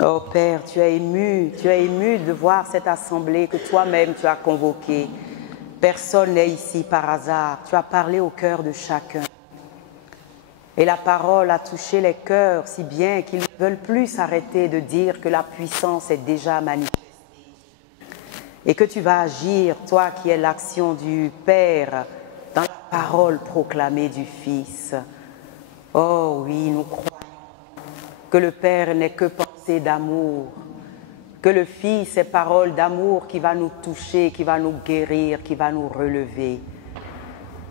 Oh Père, tu es ému de voir cette assemblée que toi-même tu as convoquée. Personne n'est ici par hasard, tu as parlé au cœur de chacun. Et la parole a touché les cœurs si bien qu'ils ne veulent plus s'arrêter de dire que la puissance est déjà manifestée. Et que tu vas agir, toi qui es l'action du Père, dans la parole proclamée du Fils. Oh oui, nous croyons que le Père n'est que pensée d'amour, que le Fils est parole d'amour qui va nous toucher, qui va nous guérir, qui va nous relever.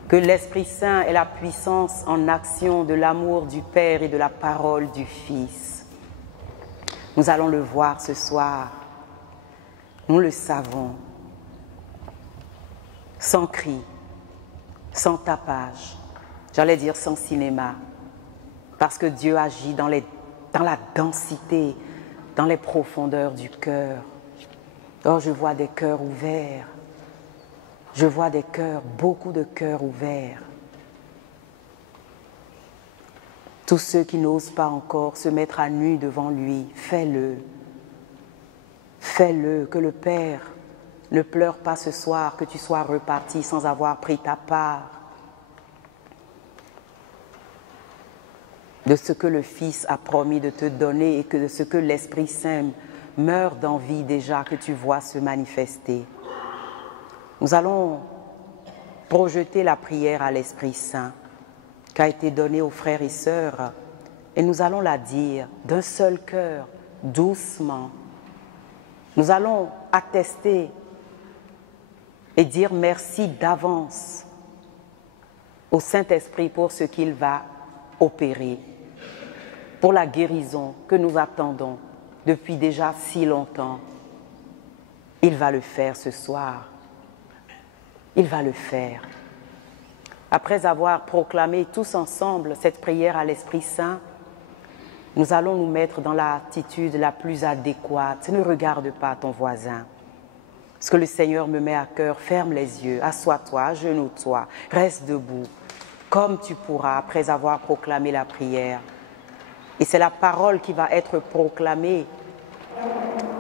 Que l'Esprit Saint est la puissance en action de l'amour du Père et de la parole du Fils. Nous allons le voir ce soir. Nous le savons. Sans cri, sans tapage, j'allais dire sans cinéma. Parce que Dieu agit dans la densité, dans les profondeurs du cœur. Oh, je vois des cœurs ouverts. Je vois des cœurs, beaucoup de cœurs ouverts. Tous ceux qui n'osent pas encore se mettre à nu devant lui, fais-le. Fais-le, que le Père ne pleure pas ce soir, que tu sois reparti sans avoir pris ta part de ce que le Fils a promis de te donner et que de ce que l'Esprit Saint meurt d'envie déjà que tu vois se manifester. Nous allons projeter la prière à l'Esprit Saint qui a été donnée aux frères et sœurs et nous allons la dire d'un seul cœur, doucement. Nous allons attester et dire merci d'avance au Saint-Esprit pour ce qu'il va opérer, pour la guérison que nous attendons depuis déjà si longtemps. Il va le faire ce soir. Il va le faire. Après avoir proclamé tous ensemble cette prière à l'Esprit Saint, nous allons nous mettre dans l'attitude la plus adéquate. Ne regarde pas ton voisin. Ce que le Seigneur me met à cœur, ferme les yeux, assois-toi, agenouille-toi, reste debout, comme tu pourras après avoir proclamé la prière. Et c'est la parole qui va être proclamée.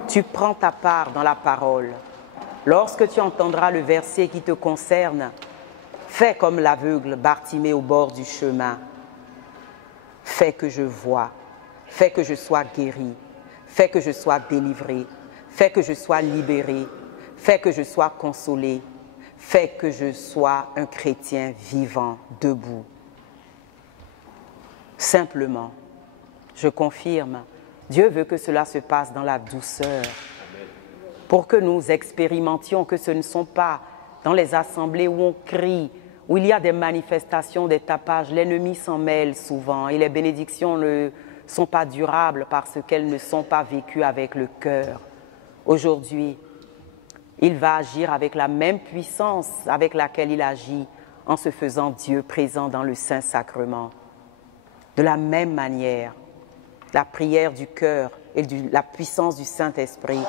Tu prends ta part dans la parole. Lorsque tu entendras le verset qui te concerne, fais comme l'aveugle Bartimée au bord du chemin. Fais que je voie, fais que je sois guéri, fais que je sois délivré, fais que je sois libéré, fais que je sois consolé, fais que je sois un chrétien vivant, debout. Simplement, je confirme, Dieu veut que cela se passe dans la douceur, pour que nous expérimentions que ce ne sont pas dans les assemblées où on crie, où il y a des manifestations, des tapages, l'ennemi s'en mêle souvent et les bénédictions ne sont pas durables parce qu'elles ne sont pas vécues avec le cœur. Aujourd'hui, il va agir avec la même puissance avec laquelle il agit en se faisant Dieu présent dans le Saint-Sacrement. De la même manière, la prière du cœur et la puissance du Saint-Esprit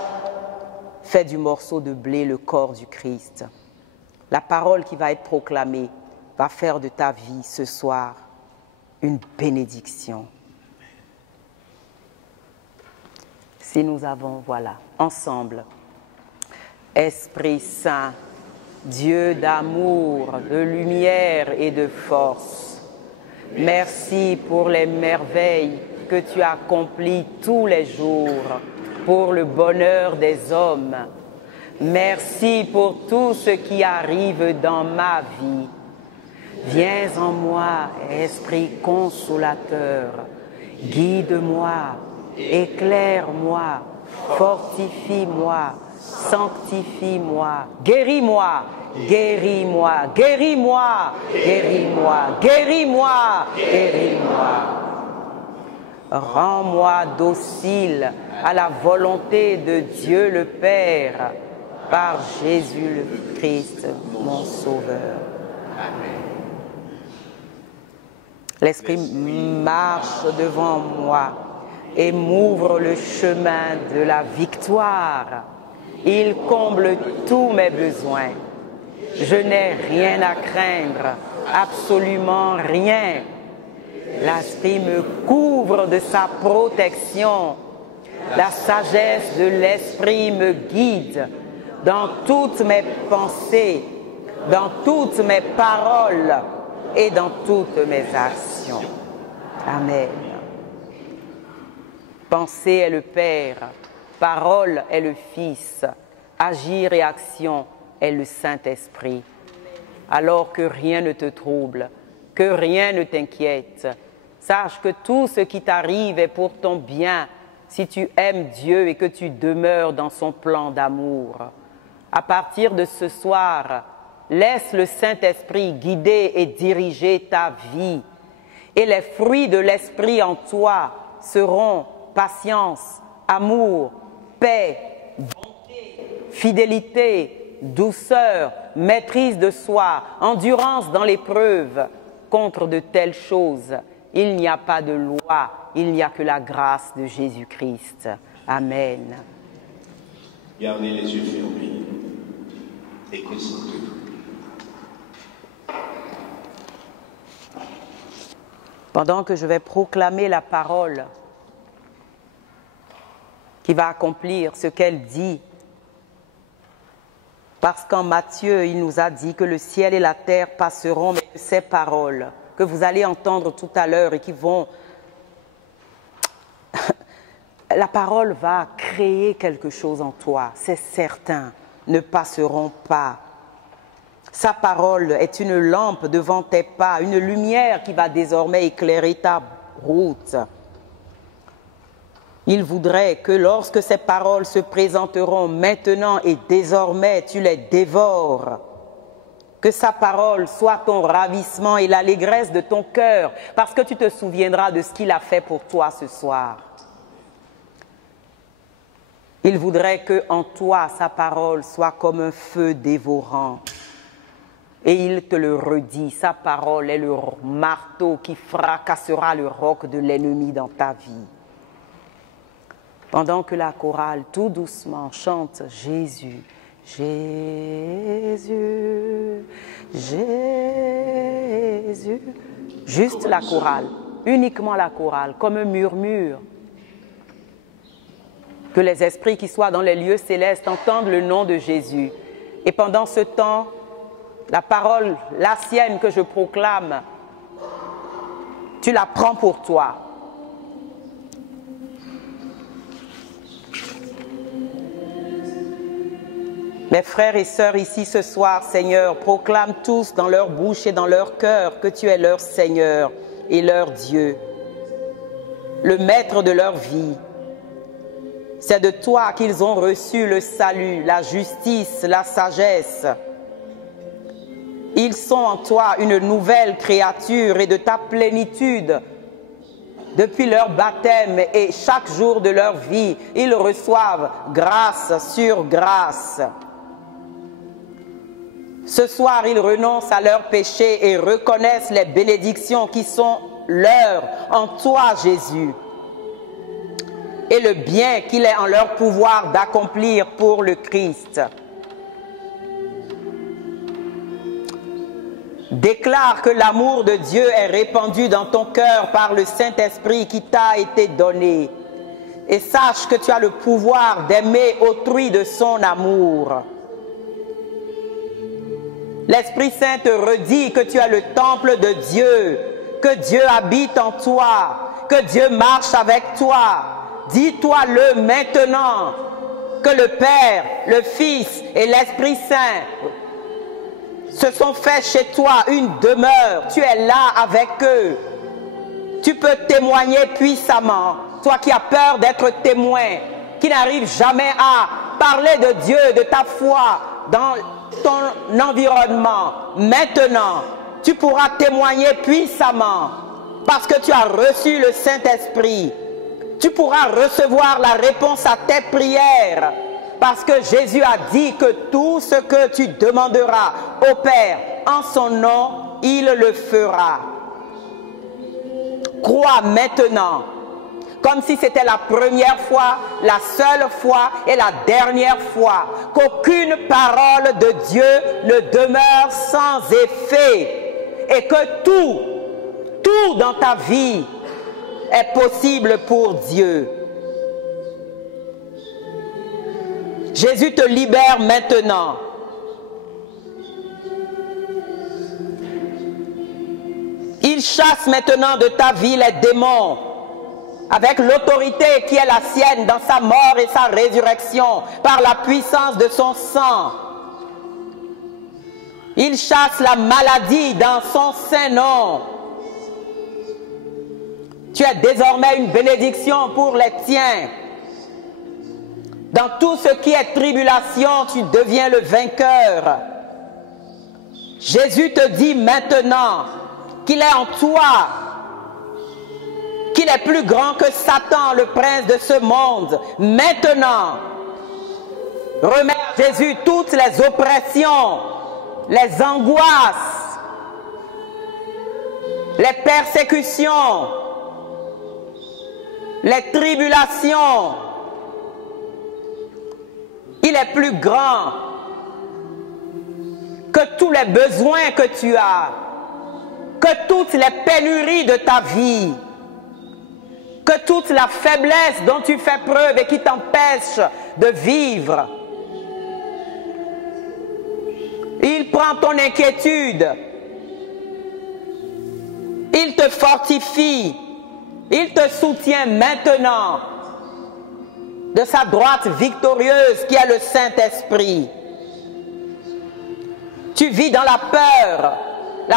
fait du morceau de blé le corps du Christ. La parole qui va être proclamée va faire de ta vie ce soir une bénédiction. Si nous avons, voilà, ensemble, Esprit Saint, Dieu d'amour, de lumière et de force, merci pour les merveilles que tu accomplis tous les jours pour le bonheur des hommes. Merci pour tout ce qui arrive dans ma vie. Viens en moi, Esprit consolateur, guide-moi, éclaire-moi, fortifie-moi, sanctifie-moi, guéris-moi, guéris-moi, guéris-moi, guéris-moi, guéris-moi, guéris-moi. Rends-moi docile à la volonté de Dieu le Père, par Jésus le Christ, mon Sauveur. L'Esprit marche devant moi et m'ouvre le chemin de la victoire. Il comble tous mes besoins. Je n'ai rien à craindre, absolument rien. L'Esprit me couvre de sa protection. La sagesse de l'Esprit me guide dans toutes mes pensées, dans toutes mes paroles et dans toutes mes actions. Amen. Pensée est le Père, parole est le Fils, agir et action est le Saint-Esprit. Alors que rien ne te trouble, que rien ne t'inquiète, sache que tout ce qui t'arrive est pour ton bien si tu aimes Dieu et que tu demeures dans son plan d'amour. À partir de ce soir, laisse le Saint-Esprit guider et diriger ta vie. Et les fruits de l'Esprit en toi seront patience, amour, paix, bonté, fidélité, douceur, maîtrise de soi, endurance dans l'épreuve. Contre de telles choses, il n'y a pas de loi, il n'y a que la grâce de Jésus-Christ. Amen. Gardez les yeux fermés et concentrez-vous. Pendant que je vais proclamer la parole qui va accomplir ce qu'elle dit, parce qu'en Matthieu, il nous a dit que le ciel et la terre passeront, mais que ces paroles que vous allez entendre tout à l'heure et qui vont... La parole va créer quelque chose en toi, c'est certain, ne passeront pas. Sa parole est une lampe devant tes pas, une lumière qui va désormais éclairer ta route. Il voudrait que lorsque ces paroles se présenteront maintenant et désormais, tu les dévores. Que sa parole soit ton ravissement et l'allégresse de ton cœur, parce que tu te souviendras de ce qu'il a fait pour toi ce soir. Il voudrait que en toi, sa parole soit comme un feu dévorant. Et il te le redit, sa parole est le marteau qui fracassera le roc de l'ennemi dans ta vie. Pendant que la chorale, tout doucement, chante Jésus, Jésus, Jésus. Juste la chorale, uniquement la chorale, comme un murmure. Que les esprits qui soient dans les lieux célestes entendent le nom de Jésus. Et pendant ce temps, la parole, la sienne que je proclame, tu la prends pour toi. Mes frères et sœurs ici ce soir, Seigneur, proclament tous dans leur bouche et dans leur cœur que tu es leur Seigneur et leur Dieu, le maître de leur vie. C'est de toi qu'ils ont reçu le salut, la justice, la sagesse. Ils sont en toi une nouvelle créature et de ta plénitude. Depuis leur baptême et chaque jour de leur vie, ils reçoivent grâce sur grâce. Ce soir, ils renoncent à leurs péchés et reconnaissent les bénédictions qui sont leurs en toi, Jésus, et le bien qu'il est en leur pouvoir d'accomplir pour le Christ. Déclare que l'amour de Dieu est répandu dans ton cœur par le Saint-Esprit qui t'a été donné. Et sache que tu as le pouvoir d'aimer autrui de son amour. L'Esprit Saint te redit que tu as le temple de Dieu, que Dieu habite en toi, que Dieu marche avec toi. Dis-toi-le maintenant, que le Père, le Fils et l'Esprit Saint se sont fait chez toi une demeure. Tu es là avec eux. Tu peux témoigner puissamment. Toi qui as peur d'être témoin, qui n'arrive jamais à parler de Dieu, de ta foi dans ton environnement. Maintenant, tu pourras témoigner puissamment parce que tu as reçu le Saint-Esprit. Tu pourras recevoir la réponse à tes prières parce que Jésus a dit que tout ce que tu demanderas au Père en son nom, il le fera. Crois maintenant, comme si c'était la première fois, la seule fois et la dernière fois, qu'aucune parole de Dieu ne demeure sans effet et que tout dans ta vie est possible pour Dieu. Jésus te libère maintenant. Il chasse maintenant de ta vie les démons avec l'autorité qui est la sienne dans sa mort et sa résurrection par la puissance de son sang. Il chasse la maladie dans son saint nom. Tu es désormais une bénédiction pour les tiens. Dans tout ce qui est tribulation, tu deviens le vainqueur. Jésus te dit maintenant qu'il est en toi, qu'il est plus grand que Satan, le prince de ce monde. Maintenant, remets à Jésus toutes les oppressions, les angoisses, les persécutions, les tribulations. Il est plus grand que tous les besoins que tu as, que toutes les pénuries de ta vie, que toute la faiblesse dont tu fais preuve et qui t'empêche de vivre. Il prend ton inquiétude, il te fortifie, il te soutient maintenant de sa droite victorieuse qui est le Saint-Esprit. Tu vis dans la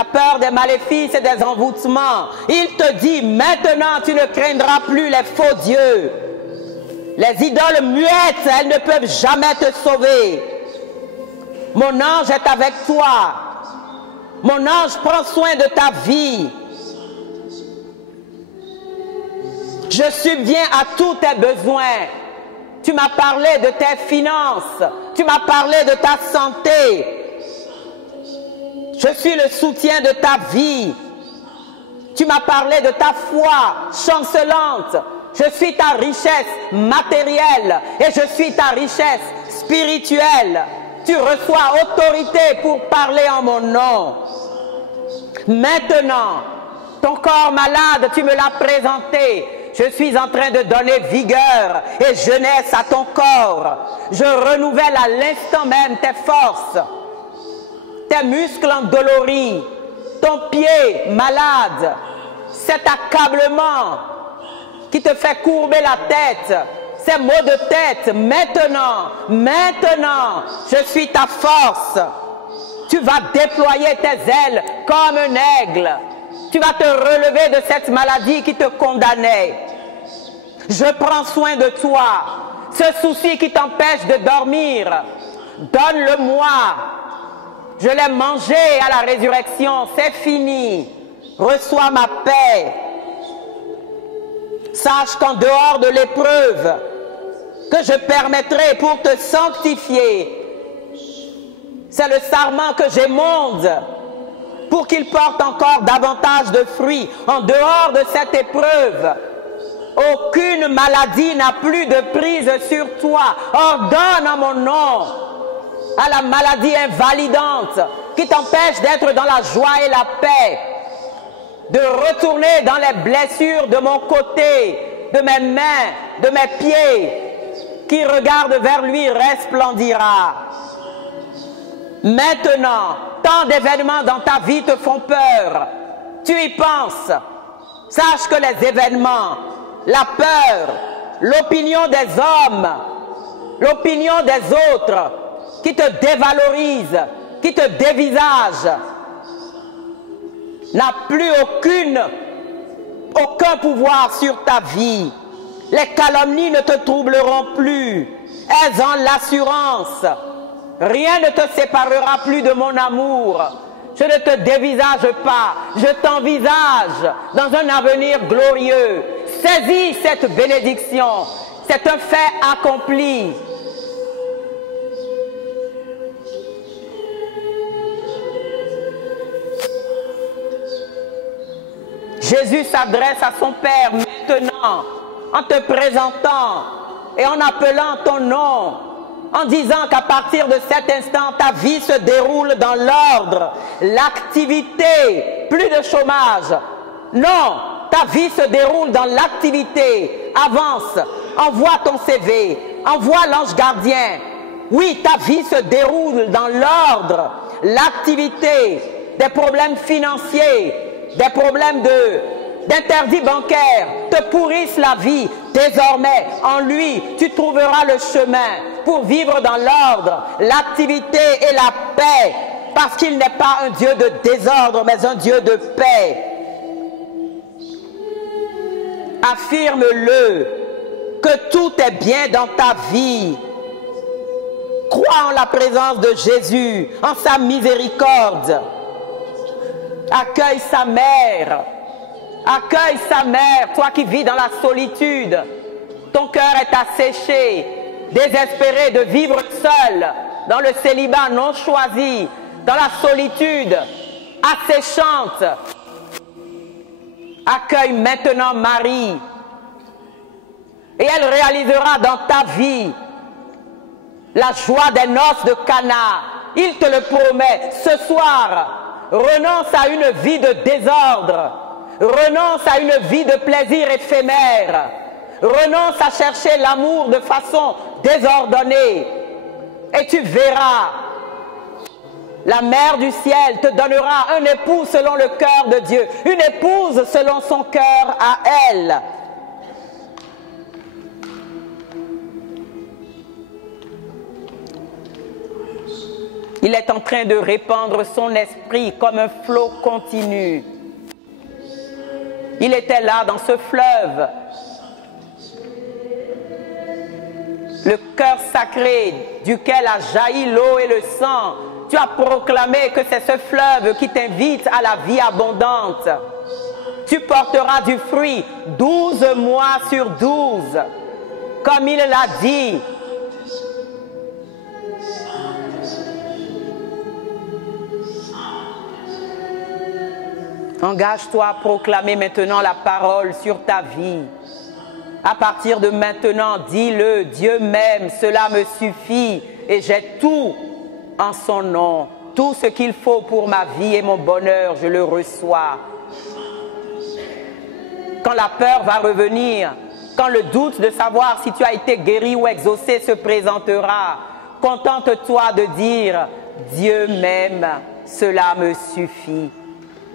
peur des maléfices et des envoûtements. Il te dit maintenant tu ne craindras plus les faux dieux. Les idoles muettes, elles ne peuvent jamais te sauver. Mon ange est avec toi. Mon ange prend soin de ta vie. Je subviens à tous tes besoins. Tu m'as parlé de tes finances. Tu m'as parlé de ta santé. Je suis le soutien de ta vie. Tu m'as parlé de ta foi chancelante. Je suis ta richesse matérielle et je suis ta richesse spirituelle. Tu reçois autorité pour parler en mon nom. Maintenant, ton corps malade, tu me l'as présenté. Je suis en train de donner vigueur et jeunesse à ton corps. Je renouvelle à l'instant même tes forces, tes muscles endoloris, ton pied malade, cet accablement qui te fait courber la tête, ces maux de tête. Maintenant, je suis ta force. Tu vas déployer tes ailes comme un aigle. Tu vas te relever de cette maladie qui te condamnait. Je prends soin de toi. Ce souci qui t'empêche de dormir, donne-le-moi. Je l'ai mangé à la résurrection, c'est fini. Reçois ma paix. Sache qu'en dehors de l'épreuve que je permettrai pour te sanctifier, c'est le sarment que j'émonde pour qu'il porte encore davantage de fruits. En dehors de cette épreuve, aucune maladie n'a plus de prise sur toi. Ordonne en mon nom à la maladie invalidante qui t'empêche d'être dans la joie et la paix, de retourner dans les blessures de mon côté, de mes mains, de mes pieds. Qui regarde vers lui resplendira. Maintenant, tant d'événements dans ta vie te font peur. Tu y penses. Sache que les événements, la peur, l'opinion des hommes, l'opinion des autres, qui te dévalorisent, qui te dévisagent, n'a plus aucun pouvoir sur ta vie. Les calomnies ne te troubleront plus. Elles ont l'assurance. Rien ne te séparera plus de mon amour. Je ne te dévisage pas. Je t'envisage dans un avenir glorieux. Saisis cette bénédiction. C'est un fait accompli. Jésus s'adresse à son Père maintenant, en te présentant et en appelant ton nom, en disant qu'à partir de cet instant, ta vie se déroule dans l'ordre, l'activité, plus de chômage. Non, ta vie se déroule dans l'activité. Avance, envoie ton CV, envoie l'ange gardien, Oui, ta vie se déroule dans l'ordre, l'activité, des problèmes financiers, des problèmes d'interdits bancaires te pourrissent la vie. Désormais, en lui, tu trouveras le chemin pour vivre dans l'ordre, l'activité et la paix, parce qu'il n'est pas un Dieu de désordre, mais un Dieu de paix. Affirme-le, que tout est bien dans ta vie. Crois en la présence de Jésus, en sa miséricorde. Accueille sa mère. Accueille sa mère, toi qui vis dans la solitude. Ton cœur est asséché, désespéré de vivre seul, dans le célibat non choisi, dans la solitude asséchante. Accueille maintenant Marie et elle réalisera dans ta vie la joie des noces de Cana. Il te le promet. Ce soir, renonce à une vie de désordre. Renonce à une vie de plaisir éphémère. Renonce à chercher l'amour de façon désordonnée. Et tu verras, la mère du ciel te donnera un époux selon le cœur de Dieu. Une épouse selon son cœur à elle. Il est en train de répandre son esprit comme un flot continu. Il était là dans ce fleuve. Le cœur sacré duquel a jailli l'eau et le sang. Tu as proclamé que c'est ce fleuve qui t'invite à la vie abondante. Tu porteras du fruit 12 mois sur 12. Comme il l'a dit. Engage-toi à proclamer maintenant la parole sur ta vie. À partir de maintenant, dis-le, Dieu m'aime, cela me suffit et j'ai tout en son nom. Tout ce qu'il faut pour ma vie et mon bonheur, je le reçois. Quand la peur va revenir, quand le doute de savoir si tu as été guéri ou exaucé se présentera, contente-toi de dire, Dieu m'aime, cela me suffit.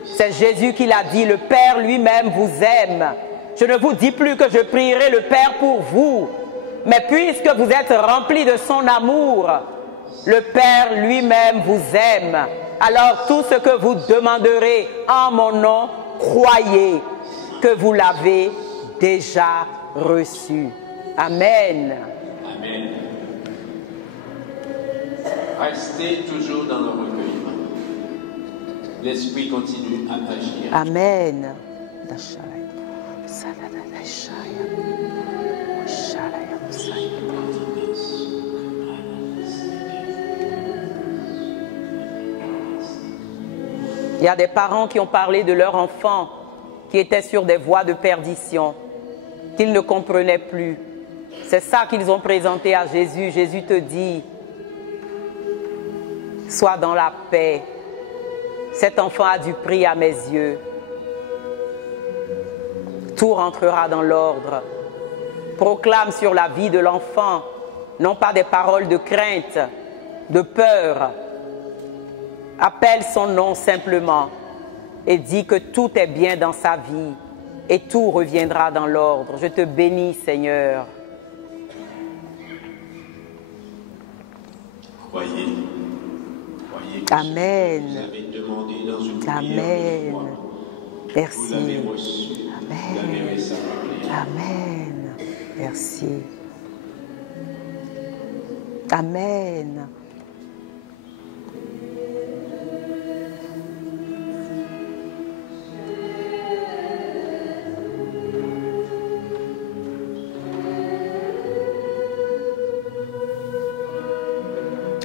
C'est Jésus qui l'a dit, le Père lui-même vous aime. Je ne vous dis plus que je prierai le Père pour vous, mais puisque vous êtes remplis de son amour, le Père lui-même vous aime. Alors tout ce que vous demanderez en mon nom, croyez que vous l'avez déjà reçu. Amen. Amen. Restez toujours dans le recueillement. L'Esprit continue à agir. Amen. Il y a des parents qui ont parlé de leur enfant qui était sur des voies de perdition, qu'ils ne comprenaient plus. C'est ça qu'ils ont présenté à Jésus. Jésus te dit, sois dans la paix. Cet enfant a du prix à mes yeux. Tout rentrera dans l'ordre. Proclame sur la vie de l'enfant, non pas des paroles de crainte, de peur. Appelle son nom simplement et dis que tout est bien dans sa vie et tout reviendra dans l'ordre. Je te bénis, Seigneur. Croyez. Amen. Vous avez demandé dans une prière Amen. de foi. Merci. Vous l'avez reçu. Amen. Vous l'avez récemment. Amen. Merci. Amen.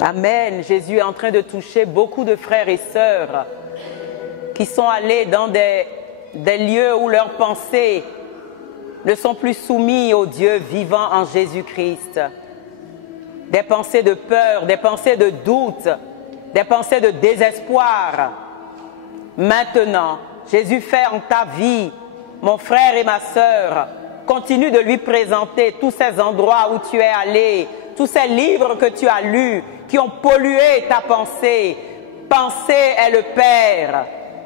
Amen. Jésus est en train de toucher beaucoup de frères et sœurs qui sont allés dans des lieux où leurs pensées ne sont plus soumises au Dieu vivant en Jésus-Christ. Des pensées de peur, des pensées de doute, des pensées de désespoir. Maintenant, Jésus fait en ta vie, mon frère et ma sœur, continue de lui présenter tous ces endroits où tu es allé, tous ces livres que tu as lus, qui ont pollué ta pensée. Penser est le Père.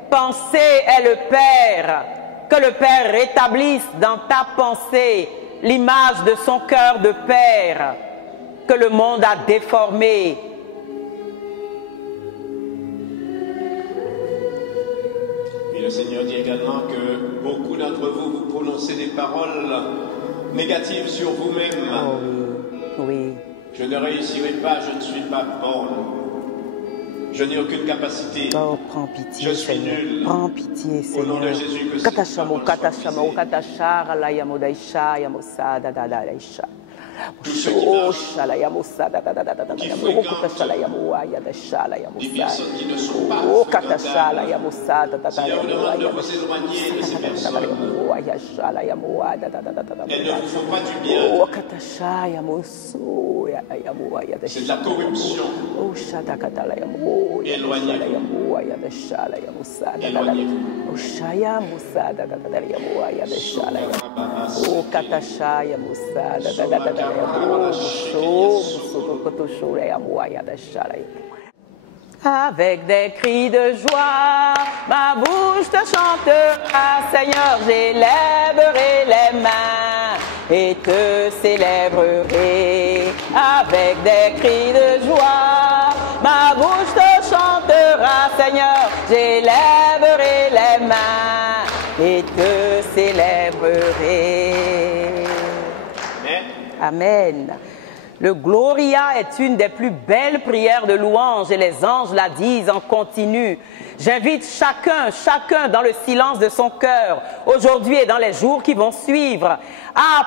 Penser est le Père. Que le Père rétablisse dans ta pensée l'image de son cœur de Père que le monde a déformé. Et le Seigneur dit également que beaucoup d'entre vous, vous prononcez des paroles négatives sur vous-même. Oh oui, oui. Je ne réussirai pas, je ne suis pas bon. Je n'ai aucune capacité. Oh, prends pitié, Je suis Seigneur. nul. Prends pitié, Seigneur. Au nom de Jésus, que Katashamo, cette parole soit katashamo, brisée. katashara, la yamodaisha, yamosada, da da daisha. Tous ceux qui marchent, Oshala, yamosada, da da da da da da. qui Yamo, fréquentent katashala, yamoaya, dashala, des yamosada. personnes qui ne sont pas Oh, katashala, fréquentables. yamosada, da da da. Seigneur, vous demande de vous éloigner de ces personnes. Yamoaya, shala, yamoa, da da da da da da. Elles ne vous font pas du bien. Oh, katasha, yamoso, yamoaya, C'est de la corruption. Oh, shada, katala, yamoya. Éloignez-vous. Éloignez-vous. Oh, shaya, musada, da da da, yamoaya, da shala, oh, katashaya, musada, da da da da, avec des cris de joie, ma bouche te chantera, Seigneur, j'élèverai les mains et te célébrerai. Avec des cris de joie, ma bouche te chantera, Seigneur, j'élèverai les mains et te célébrerai. Amen. Le Gloria est une des plus belles prières de louange et les anges la disent en continu. J'invite chacun dans le silence de son cœur, aujourd'hui et dans les jours qui vont suivre, à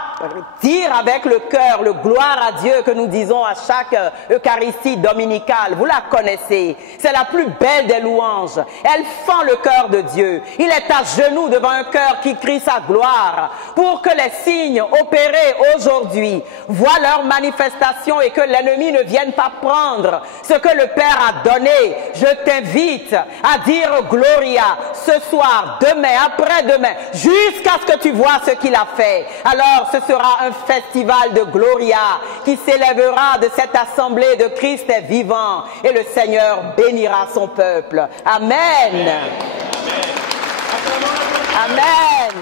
dire avec le cœur le gloire à Dieu que nous disons à chaque Eucharistie dominicale. Vous la connaissez, c'est la plus belle des louanges. Elle fend le cœur de Dieu. Il est à genoux devant un cœur qui crie sa gloire pour que les signes opérés aujourd'hui voient leur manifestation et que l'ennemi ne vienne pas prendre ce que le Père a donné. Je t'invite à dire Gloria ce soir, demain, après-demain, jusqu'à ce que tu vois ce qu'il a fait. Alors ce sera un festival de Gloria qui s'élèvera de cette assemblée de Christ est vivant et le Seigneur bénira son peuple. Amen. Amen. Amen.